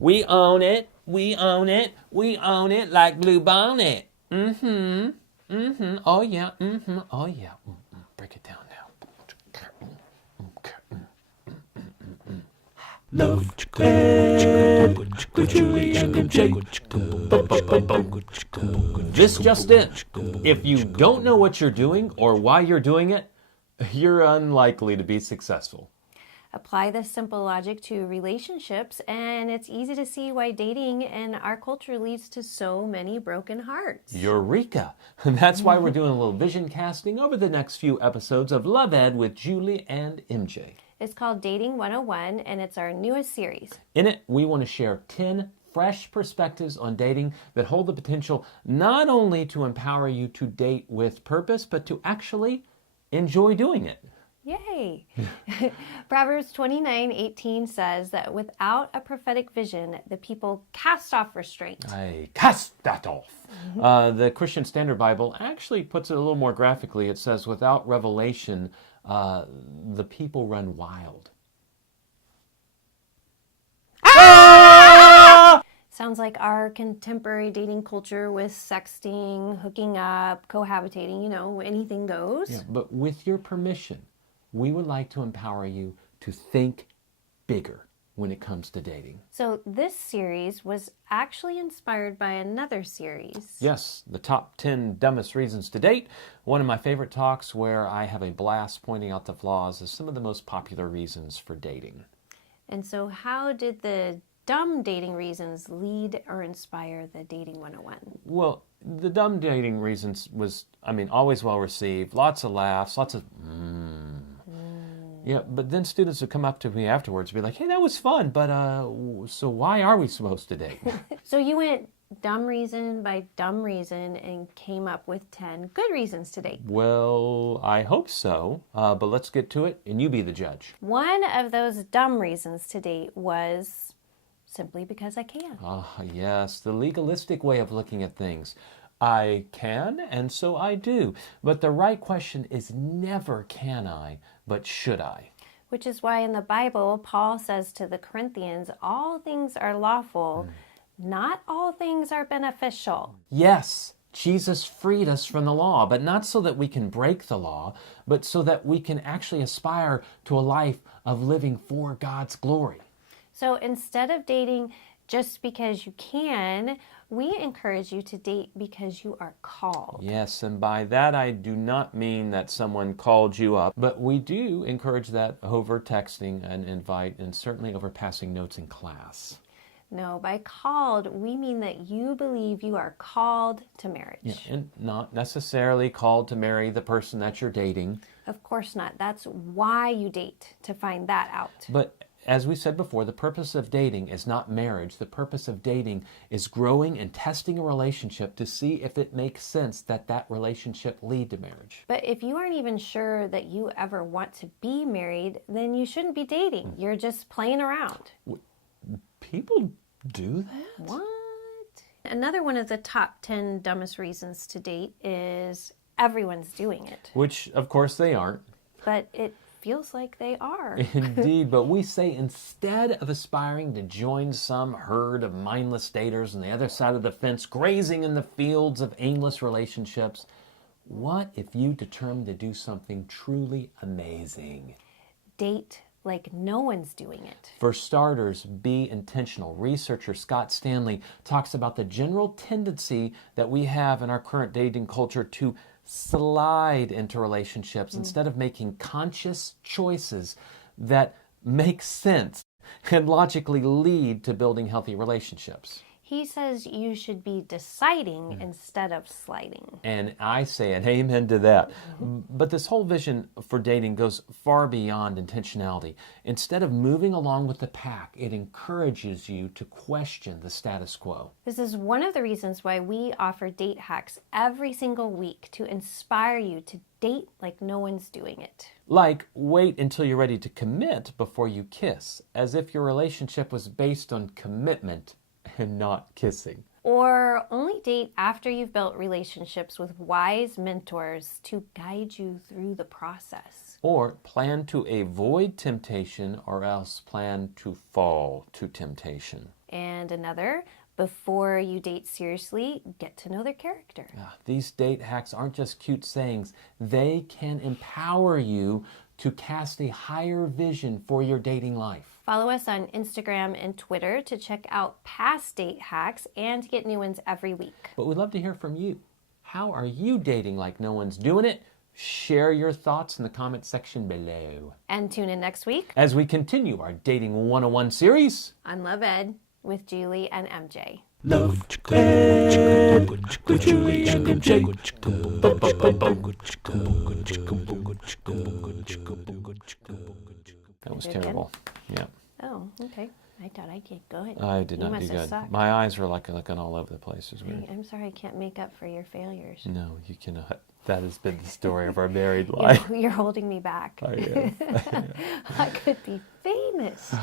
We own it. We own it. We own it like Blue Bonnet. Mm-hmm. Mm-hmm. Oh yeah. Mm-hmm. Oh yeah. Mm-hmm. Break it down now. Love Ed with Julie and Jake. This just in. If you don't know what you're doing or why you're doing it, you're unlikely to be successful. Apply this simple logic to relationships, and it's easy to see why dating in our culture leads to so many broken hearts. Eureka! That's why we're doing a little vision casting over the next few episodes of Love Ed with Julie and MJ. It's called Dating 101, and it's our newest series. In it, we want to share 10 fresh perspectives on dating that hold the potential not only to empower you to date with purpose, but to actually enjoy doing it. Yay! Proverbs 29:18 says that without a prophetic vision, the people cast off restraint. I cast that off. The Christian Standard Bible actually puts it a little more graphically. It says, without revelation, the people run wild. Sounds like our contemporary dating culture with sexting, hooking up, cohabitating, anything goes. Yeah, but with your permission, we would like to empower you to think bigger when it comes to dating. So this series was actually inspired by another series. Yes, the top 10 dumbest reasons to date. One of my favorite talks where I have a blast pointing out the flaws of some of the most popular reasons for dating. And so how did the dumb dating reasons lead or inspire the Dating 101? Well, the dumb dating reasons was, always well received. Lots of laughs, lots of Yeah, but then students would come up to me afterwards and be like, hey, that was fun, but so why are we supposed to date? So you went dumb reason by dumb reason and came up with 10 good reasons to date. Well, I hope so, but let's get to it, and you be the judge. One of those dumb reasons to date was simply because I can. Ah, yes, the legalistic way of looking at things. I can, and so I do. But the right question is never can I, but should I? Which is why in the Bible, Paul says to the Corinthians, all things are lawful, not all things are beneficial. Yes, Jesus freed us from the law, but not so that we can break the law, but so that we can actually aspire to a life of living for God's glory. So instead of dating just because you can, we encourage you to date because you are called. Yes, and by that I do not mean that someone called you up, but we do encourage that over texting and invite, and certainly over passing notes in class. No, by called, we mean that you believe you are called to marriage. Yeah, and not necessarily called to marry the person that you're dating. Of course not. That's why you date, to find that out. But as we said before, the purpose of dating is not marriage. The purpose of dating is growing and testing a relationship to see if it makes sense that relationship lead to marriage. But if you aren't even sure that you ever want to be married, then you shouldn't be dating. You're just playing around. People do that? What? Another one of the top 10 dumbest reasons to date is everyone's doing it. Which, of course, they aren't. But it feels like they are. Indeed, but we say instead of aspiring to join some herd of mindless daters on the other side of the fence, grazing in the fields of aimless relationships, what if you determined to do something truly amazing? Date like no one's doing it. For starters, be intentional. Researcher Scott Stanley talks about the general tendency that we have in our current dating culture to slide into relationships instead of making conscious choices that make sense and logically lead to building healthy relationships. He says you should be deciding instead of sliding. And I say an amen to that. But this whole vision for dating goes far beyond intentionality. Instead of moving along with the pack, it encourages you to question the status quo. This is one of the reasons why we offer date hacks every single week to inspire you to date like no one's doing it. Like, wait until you're ready to commit before you kiss, as if your relationship was based on commitment and not kissing. Or only date after you've built relationships with wise mentors to guide you through the process. Or plan to avoid temptation or else plan to fall to temptation. And another, before you date seriously, get to know their character. These date hacks aren't just cute sayings. They can empower you to cast a higher vision for your dating life. Follow us on Instagram and Twitter to check out past date hacks and to get new ones every week. But we'd love to hear from you. How are you dating like no one's doing it? Share your thoughts in the comment section below. And tune in next week as we continue our Dating 101 series on Love Ed with Julie and MJ. Love Ed with Julie and MJ. That was terrible. Yeah. Oh, okay. I thought I did good. I did You not do must have good. sucked. My eyes were like looking all over the place. It was weird. I'm sorry I can't make up for your failures. No, you cannot. That has been the story of our married life. You're holding me back. I am. I could be famous.